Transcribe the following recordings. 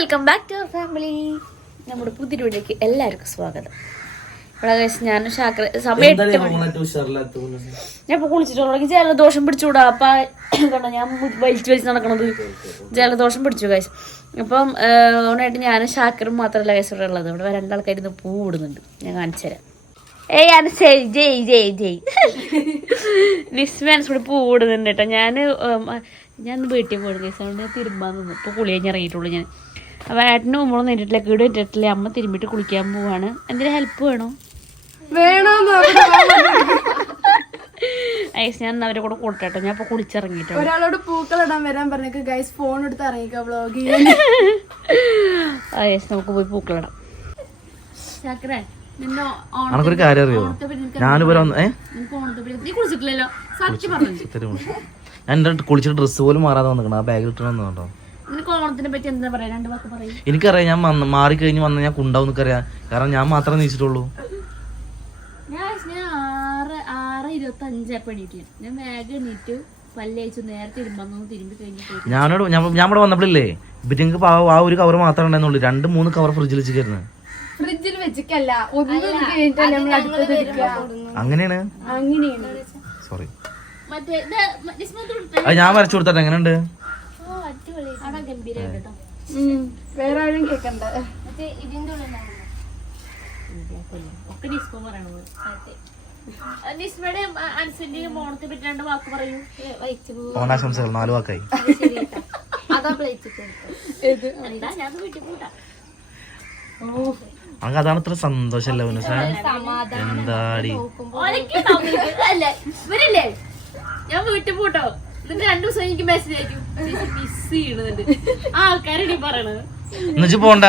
Welcome back to our family. നമ്മുടെ പുതിയ വീഡിയോക്ക് എല്ലാവർക്കും സ്വാഗതം. ഇവിടെ guys ഞാൻ ശാക്ര സമയം ഞാൻ ഇപ്പൊ ജലദോഷം പിടിച്ചുകൂടാ അപ്പൊ കണ്ടോ ഞാൻ വലിച്ചു വലിച്ച് നടക്കണത്. ജലദോഷം പിടിച്ചു കൈസ് അപ്പം ഓണായിട്ട് ഞാൻ ഷാക്കറും മാത്രമല്ല കൈസ് ഇവിടെ ഉള്ളത്. ഇവിടെ രണ്ടാൾക്കാരി പൂ ഇടുന്നുണ്ട്. ഞാൻ കാണിച്ചു തരാം. ഏയ് അത് ജയ് ജയ് ജയ്. ജയ് നിസ്മാൻസ് ഇവിടെ പൂ ഇടുന്നുണ്ട് കേട്ടോ. ഞാൻ ഞാൻ വീട്ടിൽ പോയി കൈസ് അതുകൊണ്ട് ഞാൻ തിരുമ്പാൻ നിന്നു. ഇപ്പോൾ കുളി കഴിഞ്ഞ് ഇറങ്ങിയിട്ടുള്ളൂ ഞാൻ. അപ്പോൾ ഏട്ടനും ഉമ്മളും നേരിട്ടില്ല കീട് ഇട്ടിട്ടില്ല. അമ്മ തിരുമ്പിട്ട് കുളിക്കാൻ പോവാണ്. എന്തെങ്കിലും ഹെൽപ്പ് വേണോ? വേണമെന്ന് ഐസ് ഞാൻ അവരെ കൂടെ കൊടുത്തോ ഞാൻ ഇപ്പോൾ കുളിച്ചിറങ്ങിട്ടോ ഒരാളോട് പൂക്കൾ ഇടാൻ വരാൻ പറഞ്ഞേക്ക്. ഗൈസ് ഫോൺ എടുത്ത് ഇറങ്ങിക്ക വ്ളോഗ് യെസ് നമുക്ക് പോയി പൂക്കളിടാം. ഇടാം നിന്നെ അനക്കൊരു കാര്യം അറിയോ? കുളിച്ചു. ഞാൻ കുളിച്ചിട്ട് ഡ്രസ്സ് പോലും മാറാതെ വന്നിക്കണം ആ ബാഗിൽ ഇട്ടണമെന്ന് പറ്റി എന്താ പറയാ? രണ്ട് വാക്ക് പറയും. എനിക്കറിയാം ഞാൻ വന്ന് മാറി കഴിഞ്ഞ് വന്ന ഞാൻ കുണ്ടാവും അറിയാം കാരണം ഞാൻ മാത്രമേ നീച്ചിട്ടുള്ളൂ. ഞാൻ ഞാൻ ആറ് ആറ് ഇരുപത്തി അഞ്ചായപ്പോൾ എണീറ്റ് ഞാൻ വേഗം എണീറ്റ് പല്ലയച്ചു നേരത്തെ തിരുമ്പന്നു തിരുമ്പി കഴിഞ്ഞ് പോയി. ഞാനോട് ഞാൻ ഞാൻ ഇവിടെ വന്നപ്പോഴില്ലേ ഇവർക്ക് ആ ഒരു കവർ മാത്രമേ ഉണ്ടായിരുന്നുള്ളൂ. രണ്ട് മൂന്ന് കവർ ഫ്രിഡ്ജിൽ വെച്ചിരുന്നു ഫ്രിഡ്ജിൽ വെച്ചിട്ടല്ല ഒന്ന് കഴിഞ്ഞിട്ടല്ലേ നമ്മൾ അടുത്തത് അങ്ങനെയാണ്? അങ്ങനെയാണ്. സോറി അത് ഞാൻ വരച്ചു കൊടുത്തട്ടെ എങ്ങനെയുണ്ട്? വേറെ ആരും കേക്കണ്ട. ഓണാശംസകൾ നാല് വാക്കായി. അതാണ് ഇത്ര സന്തോഷമല്ല എന്താടി? ഞാൻ വീട്ടിൽ പോട്ടോ. എന്നിട്ട് രണ്ടു ദിവസം എനിക്ക് മെസ്സേജ് അയക്കും. മിസ് ചെയ്യണുണ്ട് പറയണത്. എന്നുവെച്ച് പോണ്ട.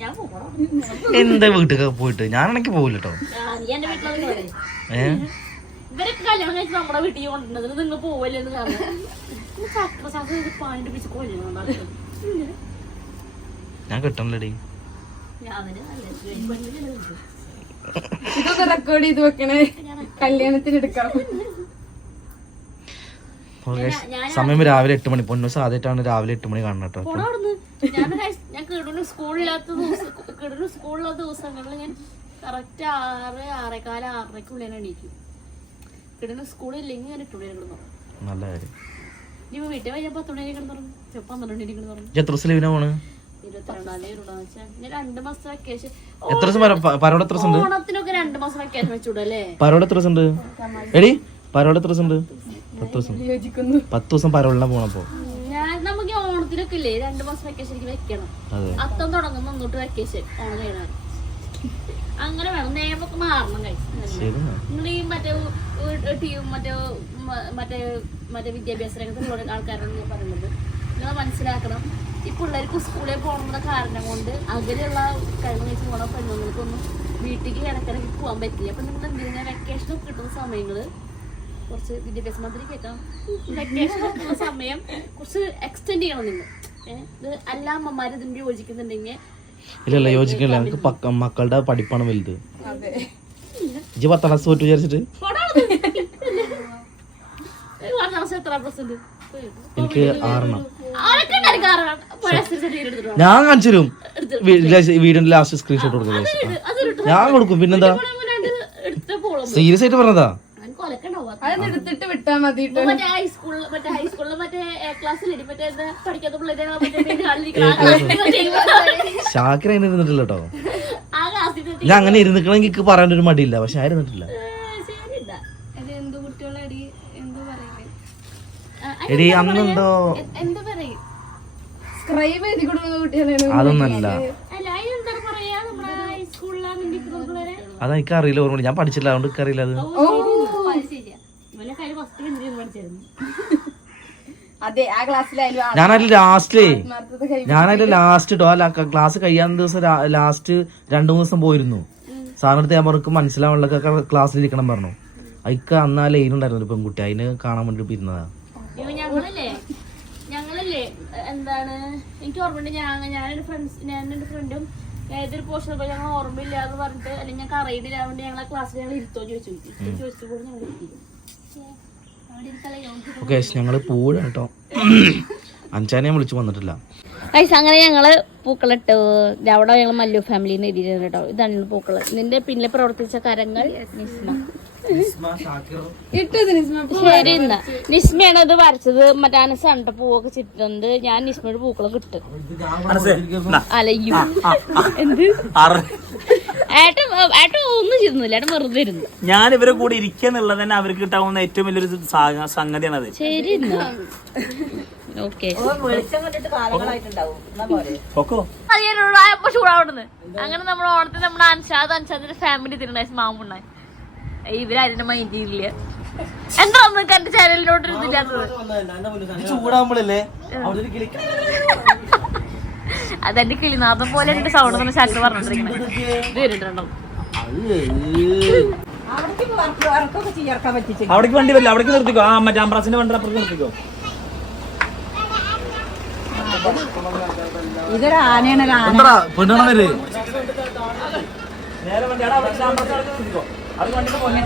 ഞാൻ പോകണം എന്താ വീട്ടിൽ പോയിട്ട്? ഞാനാണെങ്കിൽ പോകില്ല കേട്ടോ നീ എന്റെ വീട്ടിലൊന്നും പറയേ ഏ? ഇവരൊക്കെ കല്യാണം കഴിച്ച് നമ്മുടെ വീട്ടിൽ കൊണ്ടുവന്നത് നിങ്ങൾ പോവല്ലെന്ന് കാരണം ചക്രസാസം ഇത് പാണ്ട് പിടിച്ച് കൊല്ലണം ഞാൻ കിട്ടണല്ലേടി. ഞാൻ അതിന് നല്ല. ഇതൊക്കെ റെക്കോർഡ് ചെയ്ത് വെക്കണേ. കല്യാണത്തിന് എടുക്കാം ഓക്കേ. സമയം രാവിലെ എട്ട് മണി. പൊന്നു ആദ്യമായിട്ടാണ് രാവിലെ എട്ട് മണി കാണുന്നത് കേട്ടോ ഞാൻ കിടന്നു സ്കൂളില്ലാത്ത ദിവസം കിടന്നു ദിവസങ്ങളിൽ ഞാൻ കറക്റ്റ് ആറ് ആറേക്കാല ആറരയ്ക്കുള്ളിൽ എണീക്കും. കിടന്നു സ്കൂളില്ലെങ്കിൽ ഞാൻ എട്ടുള്ളിൽ കിടന്നു നല്ല കാര്യം. ഇനി വീട്ടിൽ കഴിഞ്ഞാൽ പത്ത് മണി കിടന്നു ചിലപ്പോൾ പന്ത്രണ്ട് മണി കിടന്നു ഇജ്ജ് എത്ര ദിവസം ലീവിനാ പോണ്? എത്ര ദിവസം പരോട് എത്ര ദിവസം ഉണ്ട്? രണ്ട് മാസം വെക്കേഷൻ വെച്ചൂടല്ലേ പരോട് എത്ര ദിവസം ഉണ്ട്? എടി പരോട് എത്ര ദിവസം ഉണ്ട്? പത്ത് ദിവസം യോജിക്കുന്നു പത്ത് ദിവസം പരോളിനാ പോണപ്പോ. ഞാൻ നമുക്ക് ഈ ഓണത്തിനൊക്കെ ഇല്ലേ? രണ്ട് മാസം വെക്കേഷൻ എനിക്ക് വെക്കണം. അതെ. അത്തം തുടങ്ങുന്ന മുന്നോട്ട് വെക്കേഷൻ ഓണം കഴിഞ്ഞാൽ അങ്ങനെ വേണം. നിയമമൊക്കെ മാറണം കഴിച്ചു നിങ്ങൾ ഈ മറ്റേ ടീം മറ്റേ മറ്റേ മറ്റേ വിദ്യാഭ്യാസ രംഗത്തുള്ള ആൾക്കാരാണ് ഞാൻ പറയുന്നത്. നിങ്ങൾ മനസ്സിലാക്കണം. ഈ പിള്ളേർക്ക് സ്കൂളിൽ പോകണമെന്ന കാരണം കൊണ്ട് അകലെയുള്ള കഴിഞ്ഞ വെച്ച് പോണ പെണ്ണുങ്ങൾക്കൊന്നും വീട്ടിലേക്ക് ഇടക്കിടക്ക് പോകാൻ പറ്റില്ല. അപ്പൊ നിങ്ങൾ എന്തിനാ വെക്കേഷൻ കിട്ടുന്ന സമയങ്ങൾ കുറച്ച് വിദ്യാഭ്യാസ മന്ത്രി കേൾക്കാം വെക്കേഷൻ സമയം കുറച്ച് എക്സ്റ്റെൻഡ് ചെയ്യണം നിങ്ങൾ ഇത് എല്ലാ അമ്മമാരും ഇതിന് യോജിക്കുന്നുണ്ടെങ്കിൽ ഇല്ലല്ല ഇല്ല യോജിക്കണില്ല. എനിക്ക് പക്ക മക്കളുടെ പഠിപ്പാണ് വലുത്. അതെ. ഇജ്ജ് പത്താം ക്ലാസ് തോറ്റു വിചാരിച്ചിട്ട്? എനിക്ക് ആറെണ്ണം? ഞാൻ കാണിച്ചു തരും. വീടിന്റെ ലാസ്റ്റ് സ്ക്രീൻഷോട്ട് കൊടുക്കും ഞാൻ കൊടുക്കും. പിന്നെന്താ? മുന്നാണ്ട് എടുത്ത പോളം. സീരിയസ് ആയിട്ട് പറഞ്ഞതാ? എടുത്തിട്ട് വിട്ടാ മതി ട്ടോ. മറ്റേ ഹൈസ്കൂളിൽ മറ്റേ ഹൈസ്കൂളിൽ മറ്റേ മറ്റേ പഠിക്കാത്ത ഷാക്കിർ ഇരുന്നിട്ടില്ല കേട്ടോ ഞാൻ അങ്ങനെ ഇരുന്നിക്കണമെങ്കിൽ പറയാനൊരു പറയാൻ ഒരു മടിയില്ല. പക്ഷെ ആയിരുന്നിട്ടില്ല ഇരുന്നിട്ടില്ല. എടി അന്നെന്തോ എന്താ പറയും? സ്ക്രൈബ് ചെയ്ത് കൊടുക്കുന്ന കുട്ടികളാണ് അതൊന്നല്ല അതെനിക്കറിയില്ല ഓർമ്മ ഞാൻ പഠിച്ചില്ല അതുകൊണ്ട് അറിയില്ല അത് ഓ അത് ശരിയാ ഇവനെ കാര്യം ഫസ്റ്റ് ബെഞ്ചിൽ പഠിച്ചായിരുന്നു അതെ ആ ക്ലാസ്സിലായാലും ആ ഞാനതിൽ ലാസ്റ്റ് ഞാനതിൽ ലാസ്റ്റ് കേട്ടോ ആ ക്ലാസ് കഴിയാൻ ദിവസം ലാസ്റ്റ് രണ്ടു മൂന്ന് ദിവസം പോയിരുന്നു. സാറിനടുത്ത് ഞാൻ പറഞ്ഞു മനസ്സിലാവുള്ള ക്ലാസ്സിൽ ഇരിക്കണം പറഞ്ഞു. അതിക്ക് അന്ന് ആ ലൈൻ ഉണ്ടായിരുന്നു ഒരു പെൺകുട്ടി അതിന് കാണാൻ വേണ്ടി പിരുന്നതാ ഇവ ഞങ്ങളല്ലേ? ഞങ്ങളല്ലേ? എന്താണ്? എനിക്ക് ഓർമ്മയുണ്ട് ഞാൻ ഞാനൊരു ഫ്രണ്ട്സ് ഞാൻ എന്റെ ഫ്രണ്ടും ഏതൊരു പോർഷൻ പോയി ഞങ്ങൾ ഓർമ്മയില്ല എന്ന് പറഞ്ഞിട്ട് അല്ലെങ്കിൽ ഞങ്ങൾക്ക് അറിയില്ല അതുകൊണ്ട് ഞങ്ങളെ ക്ലാസ്സിൽ ഞങ്ങൾ ഇരുത്തോ ചോദിച്ചു. ചോദിച്ചു ഞങ്ങൾ യോഗ്യത ഓക്കെ ഞങ്ങൾ പോവുകയാണ് കേട്ടോ. അഞ്ചാനെ വിളിച്ചു വന്നിട്ടില്ല. ഗൈസ് അങ്ങനെ ഞങ്ങൾ പൂക്കളിട്ട്. ദേ അവിടെ ഞങ്ങൾ മല്ലു ഫാമിലിന്ന് എഴുതിയിട്ടുണ്ട് കേട്ടോ. ഇതാണ് പൂക്കൾ. നിന്റെ പിന്നിൽ പ്രവർത്തിച്ച കരങ്ങൾ നിസ്മ. ശരി എന്നാ നിസ്മയാണ് ഇത് വരച്ചത്. മറ്റേ അനസാണ്ട പൂവൊക്കെ ചിട്ടുണ്ട് ഞാൻ നിസ്മയുടെ പൂക്കളൊക്കെ ഇട്ട്. അലയ്യും. എന്ത്? ഏട്ടൻ ഏട്ടൻ ഒന്നും ചെയ്യുന്നില്ല. ഏട്ടൻ വെറുതെ ഇരുന്നു. ഞാൻ ഇവരെ കൂടെ ഇരിക്കുക എന്നുള്ളത് തന്നെ അവർക്ക് കിട്ടാവുന്ന ഏറ്റവും വലിയൊരു സാ- സംഗതിയാണ് അത് ശരി ഓക്കെ. അപ്പൊ അങ്ങനെ നമ്മൾ ഓണത്തിന് നമ്മുടെ അൻഷാദ് അൻഷാദിന്റെ ഫാമിലി തിരുണ്ടായി മാമുണ്ണ ഇവരതിന്റെ മൈൻഡ് ഇല്ല എന്താ നിങ്ങൾക്ക് എന്റെ ഇതില്ലാത്തത് ചൂടാകുമ്പോഴല്ലേ അതെന്റെ കിളിനാഥം പോലെ എന്റെ സൗണ്ട് തന്നെ ശാഖ പറഞ്ഞിട്ടുണ്ടെങ്കിൽ ഇത് കേട്ടിട്ടുണ്ടോ? അവിടേക്ക് വണ്ടി വരില്ല അവിടേക്ക് നിർത്തിക്കോ. ആ മറ്റേ അമ്പ്രാസിന്റെ വണ്ടി അപ്പുറത്ത് നിർത്തിക്കോ. ഇതൊരു ആനയാണ് ഒരു ആന. എന്താ പെണ്ണുണവര് നേരെ വണ്ടി അവിടെ അവിടെ അമ്പ്രാസ് അവിടെ നിർത്തിക്കോ അവിടെ വണ്ടിന്റെ മുന്നേ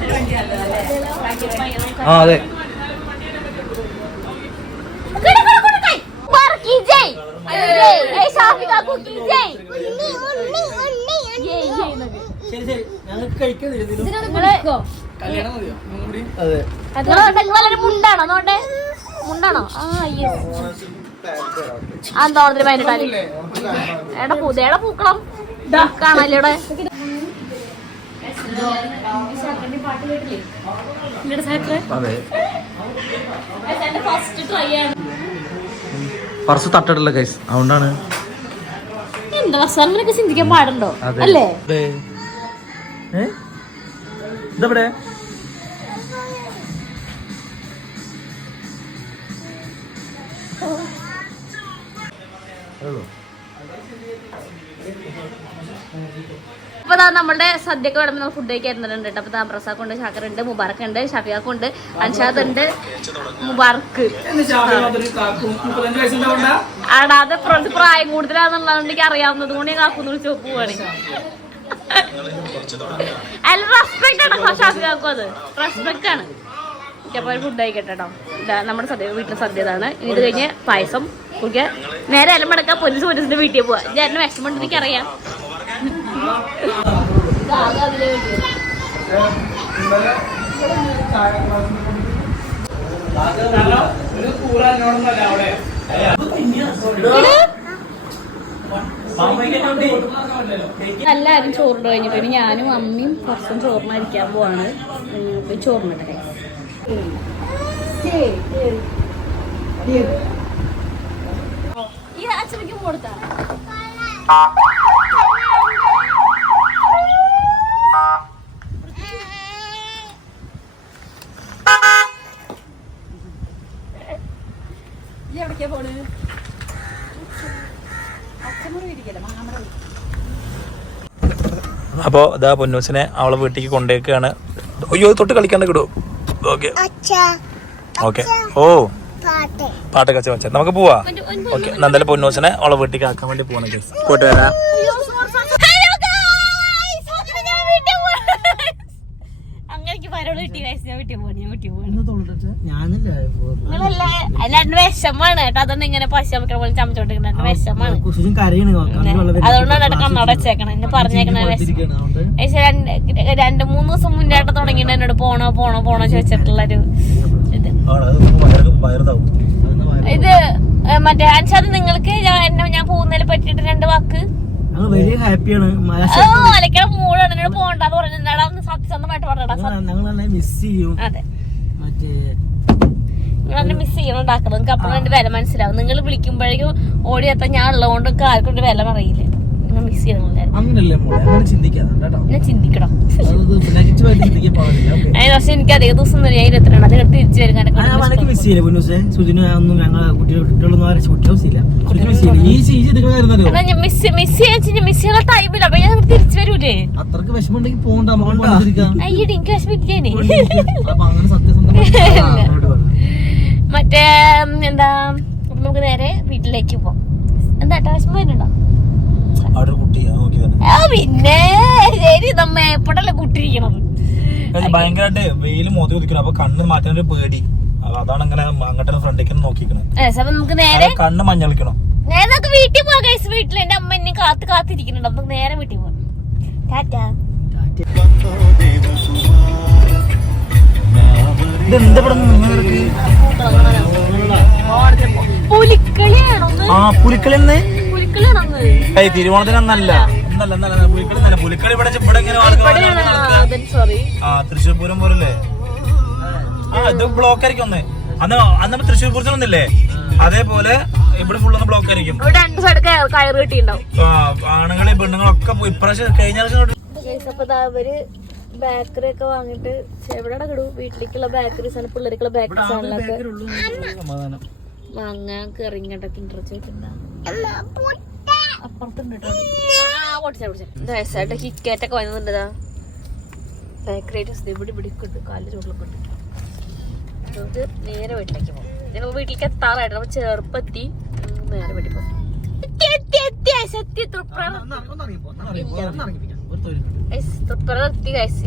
ആ അതെ ശരി ശരി മുണ്ടാണോ മുണ്ടാണോ ആ പറസ് തട്ടിട്ടില്ല കൈസ് അതുകൊണ്ടാണ് എന്താ അങ്ങനെയൊക്കെ ചിന്തിക്കാൻ പാടുണ്ടോ. അല്ലേ? ഇതെവിടെ? അപ്പൊ ദാ നമ്മുടെ സദ്യക്ക് വിടുന്ന ഫുഡ് കഴിക്കാൻ ഇരുന്നിട്ടുണ്ട് കേട്ടോ. അപ്പൊ താമ്പ്രസാക്ക് ഉണ്ട് ഷാക്കർ ഉണ്ട് മുബാറക്ക്. ഉണ്ട് ഷഫിയാക്ക് ഉണ്ട് അൻഷാദ് ഉണ്ട് മുബാറക്ക് ആടാതെ കുറച്ച് പ്രായം കൂടുതലാന്നുള്ളതുകൊണ്ട് എനിക്ക് അറിയാവുന്നത് കൊണ്ട് ഞാൻ കാക്കുന്നു വിളിച്ച് പോവാണ് അല്ല റെസ്പെക്ട് ആണ് ഷാഫിയാക്കും അത്. റെസ്പെക്ട് ആണ്. അപ്പോൾ ഫുഡ് കഴിക്കട്ടെ കേട്ടോ ഇതാ നമ്മുടെ സദ്യ വീട്ടിലെ സദ്യ ഇതാണ്. ഇത് കഴിഞ്ഞ് പായസം കുടിക്കുക നേരെ എല്ലാം മടക്കാൻ പോലീസ് പോലീസിന്റെ വീട്ടിൽ പോവാ. ഞാൻ വിഷമമുണ്ട് എനിക്കറിയാം. എല്ലാവരും ചോറിന് കഴിഞ്ഞിട്ട് ഇനി ഞാനും അമ്മയും കുറച്ചും ചോറിനരിക്കാൻ പോവാണ്. പോയി ചോറിനിട്ടെ ഈ അച്ഛനക്ക് കൊടുത്താ അപ്പോ ഇതാ പൊന്നൂസിനെ അവളെ വീട്ടിലേക്ക് കൊണ്ടേക്കാണ് അയ്യോ തൊട്ട് കളിക്കാണ്ട് കിടൂ. ഓക്കെ. ഓക്കെ. ഓ. പാട്ട്. കച്ച വെച്ച. നമുക്ക് പോവാ. ഓക്കെ. എന്തായാലും പൊന്നൂസിനെ അവളെ വീട്ടിലേക്ക് ആക്കാൻ വേണ്ടി പോകണം കേസ് പോയിട്ട് വരാം അങ്ങനെ പരോട് കിട്ടി guys. ഞാൻ വീട്ടിൽ പോവാണ് ഞാൻ വീട്ടിൽ പോവാണ് നിങ്ങളല്ല അല്ലാണ്ട് വിഷമാണ് കേട്ടോ അതുകൊണ്ട് ഇങ്ങനെ പശ വെക്കണ പോലെ ചമച്ചോണ്ടിരിക്കണ വിഷമാണ്. അതുകൊണ്ടാണ് ഏട്ടാ കണ്ണട വെച്ചേക്കണം എന്നെ പറഞ്ഞേക്കണ വിഷം ഏകദേശം രണ്ട് രണ്ട് മൂന്ന് ദിവസം മുന്നേ ഏട്ടൻ തുടങ്ങിയിട്ട് എന്നോട് പോണോ പോണോ പോണോ ചോദിച്ചിട്ടുള്ളൊരു ഇത്. ഇത് മറ്റേ അൻഷാദ് നിങ്ങൾക്ക് ഞാൻ ഞാൻ പോകുന്നതിനെ പറ്റിയിട്ട് രണ്ട് വാക്ക്? വലിയ ഹാപ്പിയാണ് മൂടാണ്. എന്നോട് പോണ്ടെന്ന് പറഞ്ഞിട്ടുണ്ടാ സത്യസന്ധമായിട്ട് പറഞ്ഞടാ ഞങ്ങൾ മിസ് ചെയ്യും. അതെ. മറ്റേ മിസ് ചെയ്യണം ഉണ്ടാക്കുന്നത് നിങ്ങൾക്ക് അപ്പോഴും എന്റെ വില മനസ്സിലാവും നിങ്ങൾ വിളിക്കുമ്പോഴേക്കും ഓടിയെത്താൻ ഞാൻ ഉള്ളതുകൊണ്ട് ആർക്കും വില അറിയില്ല മിസ് മോളെ. അങ്ങനെ ചിന്തിക്കാതെ കേട്ടോ ഞാൻ ചിന്തിക്കണം അതിന് പക്ഷെ എനിക്ക് അധിക ദിവസം ഒന്നും ഞാൻ ഇരുപത്തിരണ്ട് അത് തിരിച്ചു വരും. മിസ് ചെയ്യില്ല പൊന്നൂസേ? സുജിന് ഒന്നും ഞങ്ങൾ കുട്ടികൾ കുട്ടികളൊന്നും ആരെ കുട്ടികൾ മിസ് ചെയ്യില്ല. മിസ് ഈ മിസ് മിസ് ചെയ്യാൻ മിസ് ചെയ്യാൻ ടൈമില്ല അപ്പൊ ഞാൻ തിരിച്ചു വരൂലേ? അത്രയ്ക്ക് വിഷമമുണ്ടെങ്കിൽ പോകണ്ട. നമുക്ക് പോകാതിരിക്കാം അയ്യടി എനിക്ക് വിഷമില്ലേ അപ്പൊ അങ്ങനെ സത്യസന്ധമായിട്ട് മറ്റേ എന്താ നമുക്ക് നേരെ വീട്ടിലേക്ക് പോവാം. എന്താ വിഷമം വരുന്നുണ്ടോ പിന്നെ ശരി നമ്മ എപ്പോഴല്ലേ കുട്ടിരിക്കണത് ഭയങ്കരമായിട്ട് വെയിൽ മോതി കുതിക്കണം അപ്പൊ കണ്ണ് മാറ്റാൻ ഒരു പേടി അതാണ് അങ്ങനെ അങ്ങോട്ട് ഫ്രണ്ടിലേക്ക് നോക്കിക്കണേ കണ്ണ് മഞ്ഞളിക്കണം നേരെ നമുക്ക് വീട്ടിൽ പോവാം ഗൈസ് വീട്ടിൽ എന്റെ അമ്മ എന്നെ കാത്ത് കാത്തിരിക്കുന്നുണ്ട്. നമുക്ക് നേരെ വീട്ടിൽ പോവാം. ടാറ്റാ? പുലിക്കളിയാണോന്ന് ആ പുലിക്കളി തിരുവോണത്തിന് അന്നല്ല. ഒന്നല്ല ഒന്നല്ല പുലിക്കളി തന്നെ പുലിക്കളി ഇവിടെ ഇങ്ങനെ തൃശ്ശൂർ പൂരം പോലല്ലേ ആ ഇത് ബ്ലോക്ക് ആയിരിക്കും ഒന്ന്. അന്ന് അന്ന് നമ്മൾ തൃശ്ശൂർ പൂരത്തിന് ഒന്നില്ലേ അതേപോലെ ഇവിടെ ഫുൾ ഒന്ന് ബ്ലോക്ക് ആയിരിക്കും. ആണുങ്ങളെ പെണ്ണുങ്ങളൊക്കെ ഒക്കെ ഇപ്രാവശ്യം കഴിഞ്ഞ ബേക്കറി ഒക്കെ വാങ്ങിട്ട് എവിടെ കിടു. വീട്ടിലേക്കുള്ള ബേക്കറീസ് ആണ് പിള്ളേർക്കുള്ള ബേക്കറി സാധനങ്ങളൊക്കെ സമാധാനം. മാങ്ങ കറിങ്ങട്ടൊക്കെ ഇൻട്രസ്റ്റ് അപ്പുറത്തുണ്ട് കിക്കറ്റ് ഒക്കെ വന്നിട്ടുണ്ടാ ബേക്കറി ഐറ്റംസ് ഇവിടെ ഇവിടെ ഉണ്ട് കാലിൽ ചോട്ടിലൊക്കെ ഉണ്ട് നമുക്ക് നേരെ വീട്ടിലേക്ക് പോകും. ഞങ്ങൾ വീട്ടിലേക്ക് എത്താറായിട്ട് നമ്മൾ ചെറുപ്പെത്തി നേരെ വീട്ടിൽ പോകും.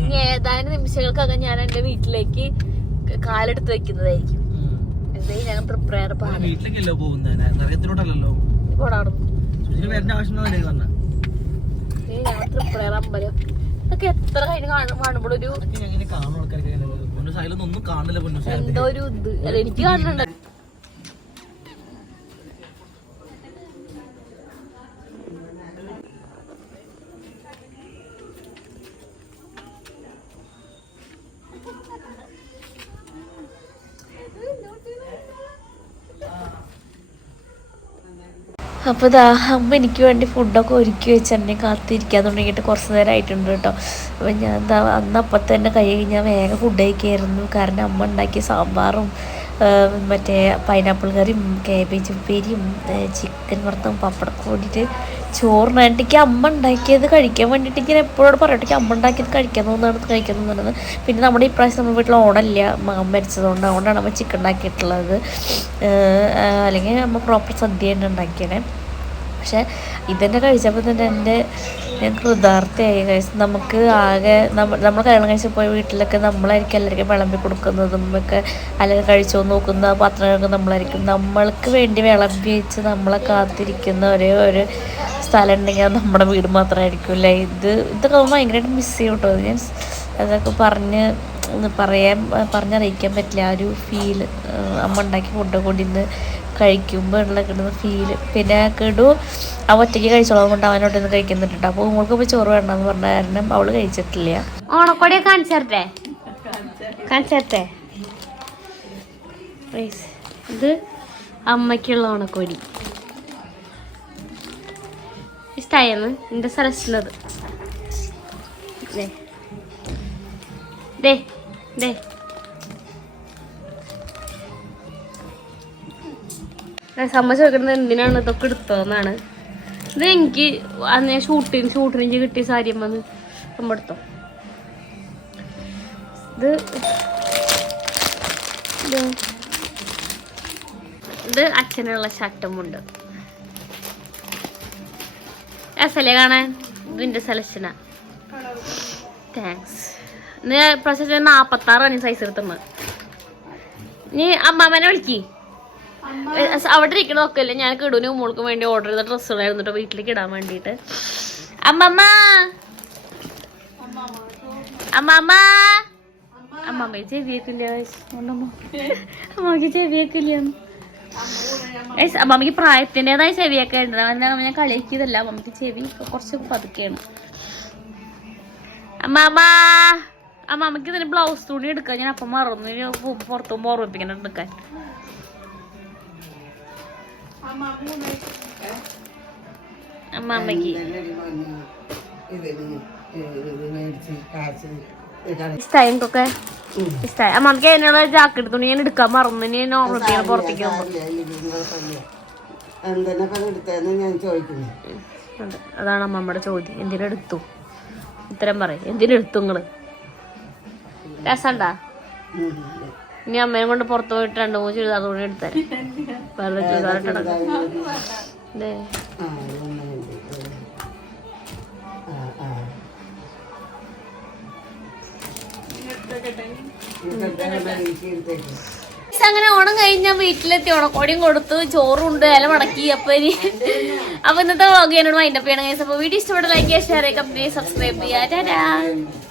ഇനി ഏതാനും നിമിഷങ്ങൾക്കകം ഞാൻ എന്റെ വീട്ടിലേക്ക് കാലെടുത്ത് വെക്കുന്നതായിരിക്കും. ഞാൻ ഞങ്ങൾ പാല വീട്ടിലേക്കല്ലോ പോകുന്നത് നരകത്തിലോട്ടല്ലോ ഇതൊക്കെ എത്ര കഴിഞ്ഞ് എന്തോ ഒരു ഇത്. എനിക്ക് കാണുന്നുണ്ട്. അപ്പോൾ ഇതാ അമ്മ എനിക്ക് വേണ്ടി ഫുഡൊക്കെ ഒരുക്കി വെച്ച് എന്നെ കാത്തിരിക്കാൻ തുടങ്ങിയിട്ട് കുറച്ച് നേരം ആയിട്ടുണ്ട് കേട്ടോ. അപ്പോൾ ഞാൻ എന്താ അന്ന് അപ്പം തന്നെ കൈ ഞാൻ വേഗം ഫുഡ് കഴിക്കായിരുന്നു. കാരണം അമ്മ ഉണ്ടാക്കിയ സാമ്പാറും മറ്റേ പൈനാപ്പിൾ കറിയും കാബേജ് ഉപ്പേരിയും ചിക്കൻ വറുത്തും പപ്പടം കൂടിയിട്ട് ചോറിനായിട്ട് എനിക്ക് അമ്മ ഉണ്ടാക്കിയത് കഴിക്കാൻ വേണ്ടിയിട്ട് ഇങ്ങനെ എപ്പോഴും പറയട്ടെ അമ്മ ഉണ്ടാക്കിയത് കഴിക്കാൻ തോന്നുന്നത് കഴിക്കാൻ തോന്നുന്നത്. പിന്നെ നമ്മുടെ ഇപ്രാവശ്യം നമ്മുടെ വീട്ടിൽ ഓണമില്ല. മാം മരിച്ചതുകൊണ്ട് അതുകൊണ്ടാണ് അമ്മ ചിക്കൻ ഉണ്ടാക്കിയിട്ടുള്ളത്. അല്ലെങ്കിൽ അമ്മ പ്രോപ്പർ സദ്യ തന്നെ ഉണ്ടാക്കിയത് പക്ഷെ ഇതെന്നെ കഴിച്ചപ്പോൾ തന്നെ എന്റെ ഞാൻ കൃതാർത്ഥയായി കഴിച്ച് നമുക്ക് ആകെ നമ്മൾ കല്യാണം കഴിച്ച് പോയ വീട്ടിലൊക്കെ നമ്മളായിരിക്കും എല്ലാവർക്കും വിളമ്പി കൊടുക്കുന്നതും ഒക്കെ അല്ലെങ്കിൽ കഴിച്ചോ നോക്കുന്ന പാത്രങ്ങളൊക്കെ നമ്മളായിരിക്കും. നമ്മൾക്ക് വേണ്ടി വിളമ്പി വെച്ച് നമ്മളെ കാത്തിരിക്കുന്ന ഒരേ ഒരു സ്ഥലം ഉണ്ടെങ്കിൽ അത് നമ്മുടെ വീട് മാത്രമായിരിക്കും അല്ലേ? ഇത് ഇതൊക്കെ നമ്മൾ ഭയങ്കരമായിട്ട് മിസ് ചെയ്യും കേട്ടോ ഞാൻ അതൊക്കെ പറഞ്ഞ് പറയാൻ പറഞ്ഞറിയിക്കാൻ പറ്റില്ല ആ ഒരു ഫീൽ അമ്മ ഉണ്ടാക്കി കൊണ്ടിന്ന് കഴിക്കുമ്പോൾ ഉള്ള കിട്ടുന്ന ഫീൽ പിന്നെ കിടു അവ ഒറ്റയ്ക്ക് കഴിച്ചോളാം കൊണ്ട് അവനോട്ട് കഴിക്കുന്നുണ്ട്. അപ്പോൾ മോൾക്ക് ഇപ്പോൾ ചോറ് വേണ്ടെന്ന് പറഞ്ഞ കാരണം അവൾ കഴിച്ചിട്ടില്ല. ഓണക്കോടിയെ കാണിച്ചേ കാണിച്ചേ ഇത് അമ്മയ്ക്കുള്ള ഓണക്കോടി. ഇഷ്ടായിരുന്നു എന്റെ സെലക്ഷനത് ദേ. ദേ. ദേ. സമ്മ ചോദിക്കുന്നത് എന്തിനാണ്? ഇതൊക്കെ എടുത്തതെന്നാണ് ഇത് എനിക്ക് അന്ന് ഷൂട്ടിന് ഷൂട്ടിന് കിട്ടിയ സാരി അമ്മന്ന് നമ്മടുത്തോ ഇത് ഇത് ഇത് അച്ഛനുള്ള ഷർട്ടുമുണ്ട് രസല്ലേ കാണാൻ? ഇതിന്റെ സെലക്ഷനാ താങ്ക്സ് ഇന്ന് പ്രശ്നം നാപ്പത്താറാണ് സൈസ് എടുത്തത്. നീ അമ്മാമ്മനെ വിളിക്കി. അവിടെ ഇരിക്കണതൊക്കെ അല്ലേ ഞാൻ കിടൂനും മോൾക്കും വേണ്ടി ഓർഡർ ചെയ്ത ഡ്രസ്സുകളായിരുന്നു കേട്ടോ വീട്ടിലേക്ക് ഇടാൻ വേണ്ടിയിട്ട് അമ്മമ്മ! അമ്മമ്മ! അമ്മമ്മ ചെവിയൊക്കില്ല? അമ്മമ്മക്ക് ചെവിയൊക്കില്ല? അമ്മമ്മക്ക് പ്രായത്തിന്റെതായ ചെവിയൊക്കെ ഉണ്ട്. ഞാൻ കളിയാക്കിയതല്ല. അമ്മമ്മക്ക് ചെവി കുറച്ച് പതുക്കെയാണ്. അമ്മമ്മ! അമ്മമ്മക്ക് ഇതിന് ബ്ലൗസ് തുണി എടുക്കാൻ. ഞാൻ അപ്പം മറന്നു. ഇനി പു- ഓർമ്മിപ്പിക്കണം എടുക്കാൻ. അമ്മാമ്മക്ക് ഇഷ്ടായി. അമ്മാമ്മക്ക് അതിനുള്ള ജാക്കറ്റ് തുണി ഞാൻ എടുക്കാൻ മറന്നു. ഞാൻ പുറത്തേക്ക് അതാണ് അമ്മമ്മയുടെ ചോദ്യം. എന്തിനെടുത്തു ഉത്തരം പറയും. എന്തിനെടുത്തു നിങ്ങൾ? രസണ്ടാ ഇനി അമ്മേനെ കൊണ്ട് പുറത്ത് പോയിട്ട് രണ്ടു മൂന്ന് ചുരിദാർ തുണി എടുത്തരാം. വേറെ ചുരിദാർ അങ്ങനെ ഓണം കഴിഞ്ഞ വീട്ടിലെത്തി. ഓണക്കോടിയും കൊടുത്തു. ചോറും ഉണ്ട് ഇല മടക്കി. അപ്പൊ ഇനി അപ്പൊ ഇന്നത്തെ വ്ളോഗ് എന്നോട് മൈൻഡപ്പ് ചെയ്യണം അപ്പൊ വീഡിയോ ഇഷ്ടപ്പെട്ട ലൈക്ക് ചെയ്യുക ഷെയർ ചെയ്യുക കമ്പനി സബ്സ്ക്രൈബ് ചെയ്യുക.